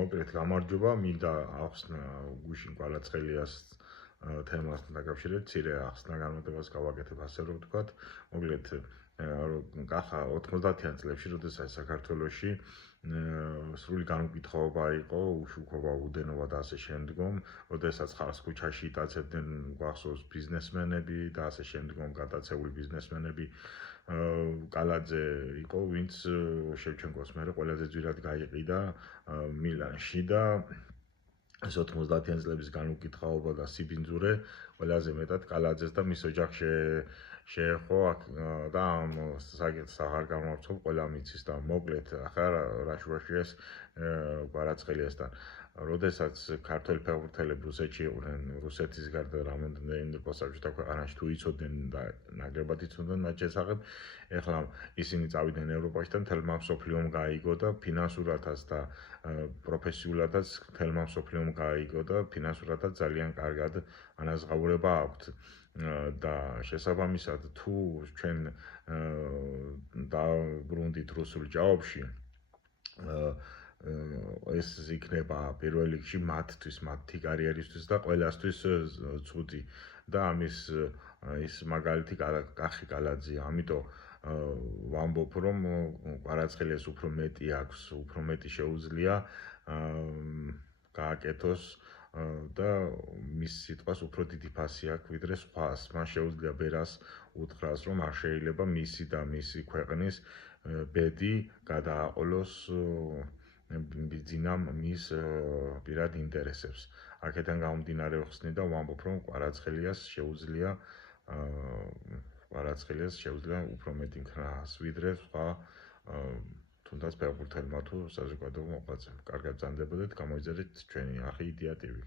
მოკლედ გამარჯობა, მინდა ახსნა გუშინ კვარაცხელიას თემასთან დაკავშირებით, მცირე ახსნა განმარტებას გავაკეთებ, ასე რომ ვთქვათ. მოკლედ კახა 90-იან წლებში, როდესაც საქართველოში სრული განუკითხაობა იყო, უშუქობა, უდენობა და ასე შემდგომ, როდესაც ხალხს ქუჩაში იტაცებდნენ, გვახსოვს ბიზნესმენები და ასე შემდგომ გადაცეული ბიზნესმენები, კალაძე იყო, ვინც შევჩენკოს მერე ყველაზე ძვირად გაიყიდა მილანში და 90-იან წლების განუკითხაობა და სიბინძურე ყველაზე მეტად კალაძეს და მის ოჯახს შეეხო და ამ საკითხს აღარ გამარცხობ, ყველა მიცის და მოკლედ ახლა რა შუაშია ეს კვარაცხელიასთან. როდესაც ქართველი ფეხბურთელები რუსეთში იყვნენ, რუსეთის გარდა რამდენი საბჭოთა ქვეყანაში თუ იცოდნენ და ნაკლებად იცოდნენ მათ შესახებ, ეხლა ისინი წავიდნენ ევროპაში და მთელმა მსოფლიომ გაიგო და ფინანსურადაც და პროფესიულადაც მთელმა მსოფლიომ გაიგო და ფინანსურადაც ძალიან კარგად ანაზღაურება აქვთ. და შესაბამისად თუ ჩვენ დაბრუნდით რუსულ ჭაობში, ეს იქნება პირველ რიგში მათთვის, მათი კარიერისთვის და ყველასთვის ცუდი და ამის ის მაგალითი კახი კალაძეა. ამიტომ ვამბობ, რომ კვარაცხელიას უფრო მეტი აქვს, უფრო მეტი შეუძლია გააკეთოს და მის სიტყვას უფრო დიდი ფასი აქვს ვიდრე სხვას. მას შეუძლია ბერას უთხრას, რომ არ შეიძლება მისი და მისი ქვეყნის ბედი გადააყოლოს ბიძინამ მის პირად ინტერესებს. აქედან გამომდინარე ვხსნი და ვამბობ, რომ კვარაცხელიას შეუძლია უფრო მეტი მხრას ვიდრე სხვა თუნდაც ფეხბურთელმა თუ საზოგადოებრივ მოღვაწემ. კარგად ბრძანდებოდეთ, გამოიძერეთ ჩვენი არხი იდეატივი.